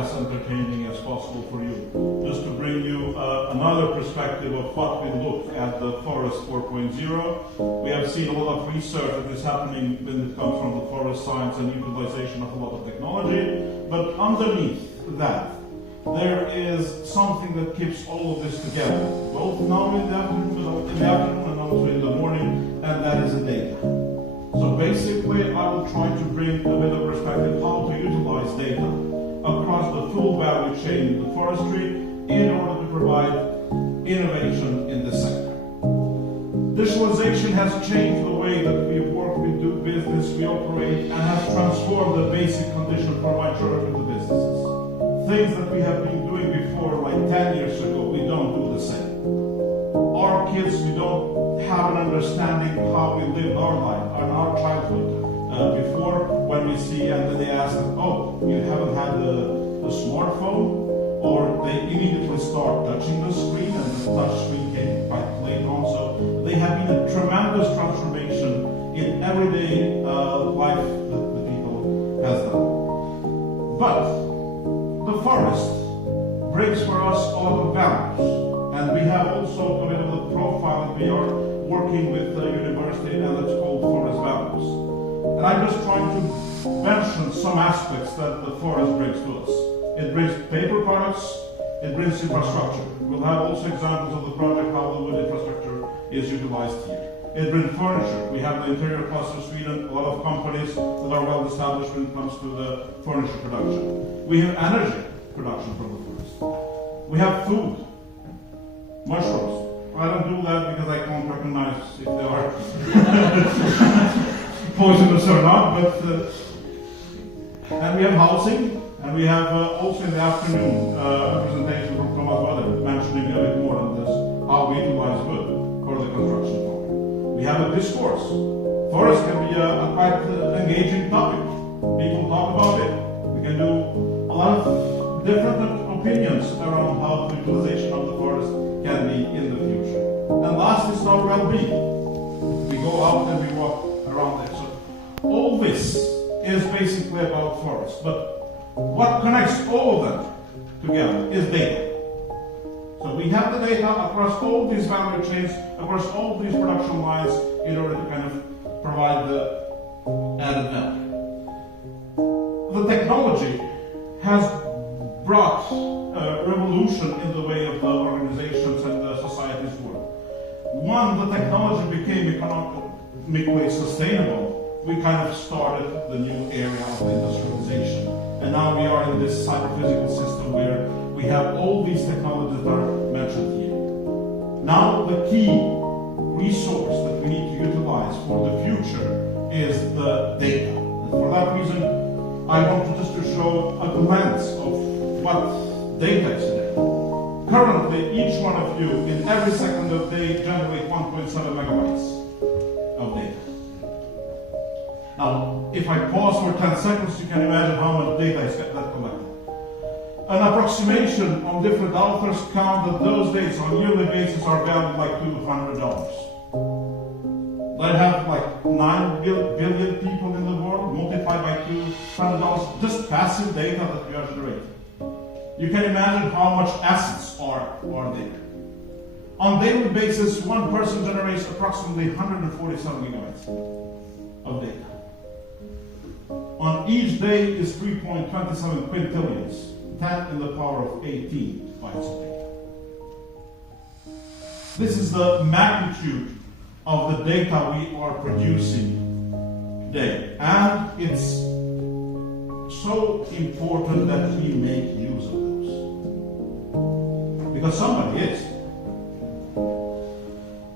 as entertaining as possible for you. Just to bring you another perspective of what we look at the Forest 4.0, we have seen a lot of research that is happening when it comes from the forest science and utilization of a lot of technology, but underneath that, there is something that keeps all of this together, both now in the afternoon and also in the morning, and that is the data. So basically, I will try to bring a bit of perspective how to utilize data across the full value chain in the forestry in order to provide innovation in this sector. Digitalization has changed the way that we work, we do business, we operate, and has transformed the basic condition for majority of the businesses. Things that we have been doing before, like 10 years ago, we don't do the same. Our kids, we don't have an understanding how we lived our life and our childhood before, when we see and then they ask, oh, you haven't had a smartphone, or they immediately start touching the screen, and the touch screen came quite later on. So they have been a tremendous transformation in everyday life that the people has done. But the forest brings for us a lot of values, and we have also a bit of a profile that we are working with the university, and it's called Forest Values. And I'm just trying to mention some aspects that the forest brings to us. It brings paper products, it brings infrastructure. We'll have also examples of the project how the wood infrastructure is utilized here. It brings furniture. We have the interior cluster of Sweden, a lot of companies that are well established when it comes to the furniture production. We have energy production from the forest. We have food, mushrooms. I don't do that because I can't recognize if they are poisonous or not, but and we have housing, and we have also in the afternoon a presentation from Thomas Weather mentioning a bit more on this, how we utilize wood for the construction part. We have a discourse. Forest can be a quite engaging topic. People talk about it. We can do a lot of different opinions around how the utilization of the forest can be in the future. And last is our well-being. We go out and we walk around there. So all this is basically about forests. But what connects all of them together is data. So we have the data across all these value chains, across all these production lines, in order to kind of provide the added value. The technology has brought a revolution in the way of the organizations and the societies work. One, the technology became economically sustainable. We kind of started the new area of industrialization. And now we are in this cyber-physical system where we have all these technologies that are mentioned here. Now the key resource that we need to utilize for the future is the data. And for that reason, I wanted just to show a glance of what data is today. Currently, each one of you, in every second of the day, generate 1.7 megabytes of data. Now, if I pause for 10 seconds, you can imagine how much data is that collected. An approximation on different authors count that those data on a yearly basis are valued like $200. They have like 9 billion people in the world, multiplied by $200, just passive data that we are generating. You can imagine how much assets are there. On a daily basis, one person generates approximately 147 gigabytes of data. On each day is 3.27 quintillions, 10 in the power of 18 bytes of data. This is the magnitude of the data we are producing today. And it's so important that we make use of those. Because somebody is.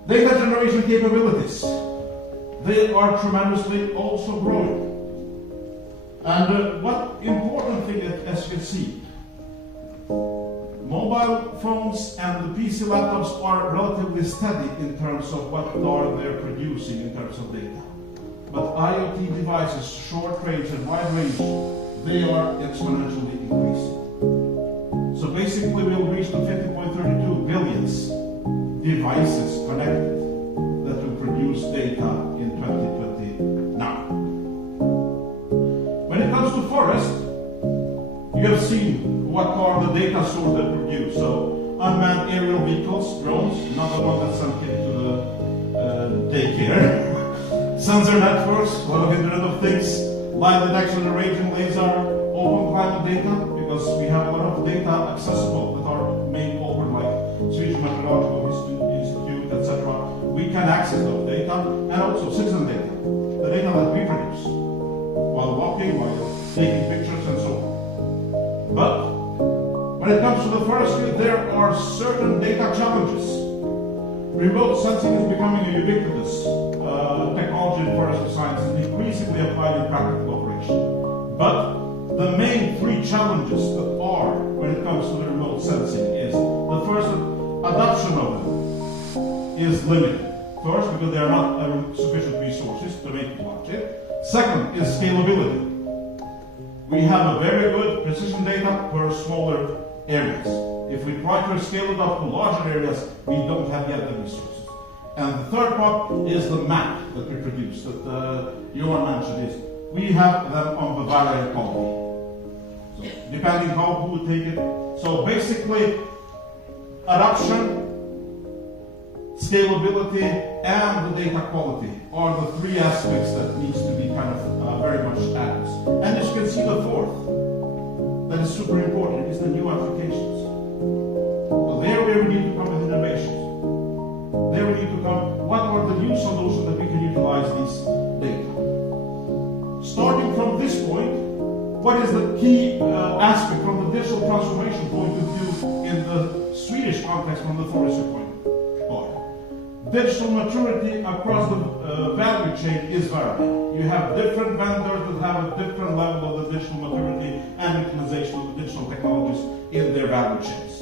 Data generation capabilities, they are tremendously also growing. And what important thing, as you can see, mobile phones and the PC laptops are relatively steady in terms of what they're producing in terms of data. But IoT devices, short range and wide range, they are exponentially increasing. So basically we'll reach the 50.32 billions devices connected that will produce data in 2029. When it comes to forest, You have seen what are the data sources that produce. So unmanned aerial vehicles, drones, not the one that sent kids to the daycare. Sensor networks, a lot of Internet of Things, light detection and ranging laser, open climate data, because we have a lot of data accessible that are made open, like Swedish Meteorological Institute, etc. We can access those data, and also citizen data, the data that we produce while walking, while taking pictures, and so on. But when it comes to the forestry, there are certain data challenges. Remote sensing is becoming a ubiquitous technology in forestry science and increasingly applied in practical operation. But the main three challenges that are when it comes to the remote sensing is the first, adoption of them is limited. First, because there are not sufficient resources to make it large. Second is scalability. We have a very good precision data for smaller areas. If we try to scale it up to larger areas, we don't have yet the resources. And the third part is the map that we produce, that Johan mentioned is, we have them on the variant colony. So, depending how who would take it. So basically, adoption, scalability, and the data quality are the three aspects that needs to be kind of very much addressed. And as you can see, the fourth, that is super important, is the new applications. So there we need to come with innovations. There we need to come, what are the new solutions that we can utilize these data? Starting from this point, what is the key aspect from the digital transformation point of view in the Swedish context from the forestry point of view? Digital maturity across the value chain is varying. You have different vendors that have a different level of the digital maturity and utilization of the digital technologies in their value chains.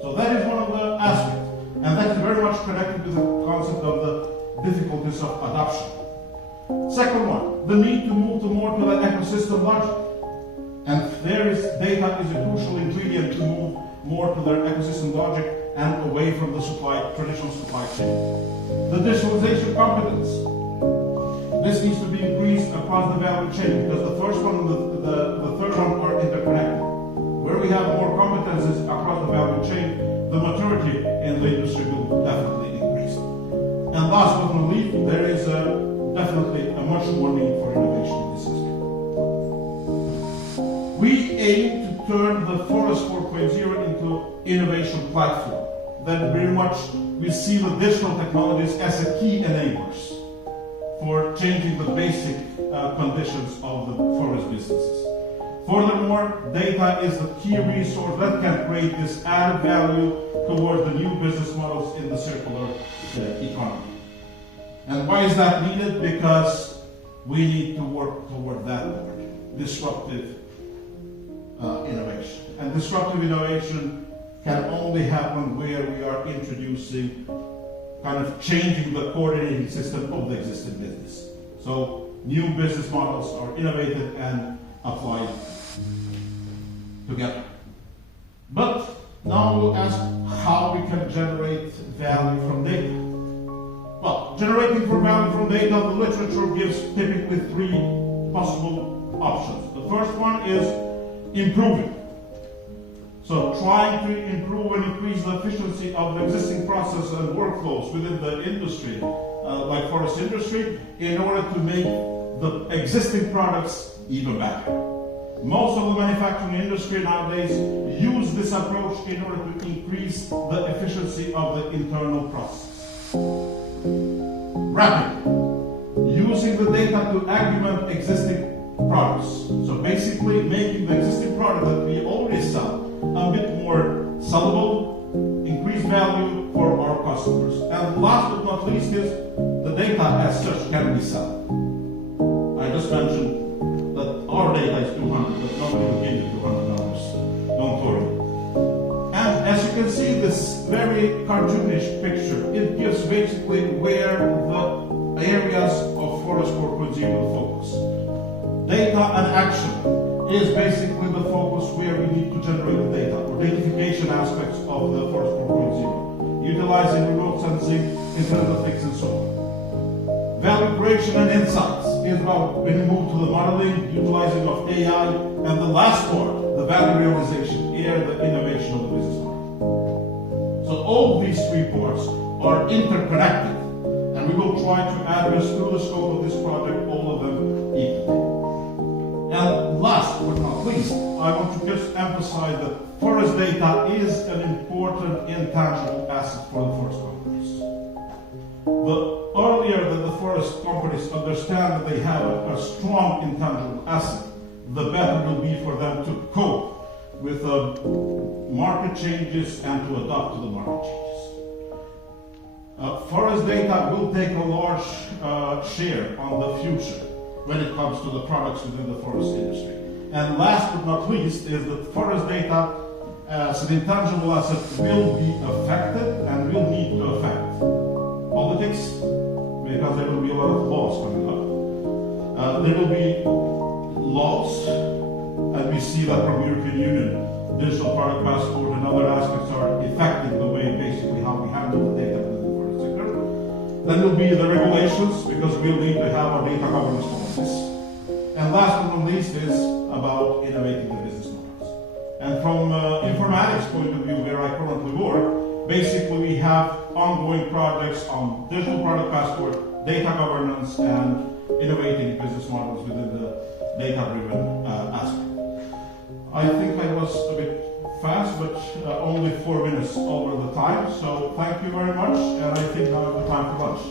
So that is one of the aspects. And that is very much connected with the concept of the difficulties of adoption. Second one, the need to move more to the ecosystem logic. And there is data is a crucial ingredient to move more to their ecosystem logic and away from the traditional supply chain. The digitalization competence. This needs to be increased across the value chain because the first one and the third one are interconnected. Where we have more competences across the value chain, the maturity in the industry will definitely increase. And last but not least, there is definitely a much more need for innovation in this aspect. We aim to turn the Forest 4.0 into innovation platform. That very much we see the digital technologies as a key enablers for changing the basic conditions of the forest businesses. Furthermore, data is the key resource that can create this added value towards the new business models in the circular economy. And why is that needed? Because we need to work toward that word, disruptive innovation. And disruptive innovation can only happen where we are introducing, kind of changing the coordinating system of the existing business. So new business models are innovated and applied together. But now we'll ask how we can generate value from data. Well, generating value from data, the literature gives typically three possible options. The first one is improving. So trying to improve and increase the efficiency of the existing processes and workflows within the industry, like forest industry, in order to make the existing products even better. Most of the manufacturing industry nowadays use this approach in order to increase the efficiency of the internal process. Rapid. Using the data to augment existing products. So basically making the existing product that we already sell a bit more sellable, increased value for our customers. And last but not least is the data as such can be sold. I just mentioned that our data is 200, but nobody will give you $200. Don't worry. And as you can see, this very cartoonish picture, it gives basically where the areas of Forest 4.0 will focus. Data and action is basically the focus where we need to generate the data, or datafication aspects of the Forest 4.0, utilizing remote sensing, Internet of Things, and so on. Value creation and insights is about when we move to the modeling, utilizing of AI, and the last part, the value realization, and the innovation of the business model. So all these three parts are interconnected, and we will try to address through the scope of this project all of them equally. And last but not least, I want to just emphasize that forest data is an important intangible asset for the forest companies. The earlier that the forest companies understand that they have a strong intangible asset, the better it will be for them to cope with market changes and to adapt to the market changes. Forest data will take a large share on the future when it comes to the products within the forest industry. And last but not least is that forest data as an intangible asset will be affected and will need to affect politics, because there will be a lot of laws coming up. There will be laws, and we see that from the European Union, digital product passport and other aspects are affecting the way basically how we handle the data within the forest sector. Then will be the regulations, because we'll need to have our data governance policies. And last but not least is about innovating the business models. And from informatics point of view, where I currently work, basically we have ongoing projects on digital product passport, data governance, and innovating business models within the data-driven aspect. I think I was a bit fast, but only 4 minutes over the time, so thank you very much, and I think now is the time for lunch.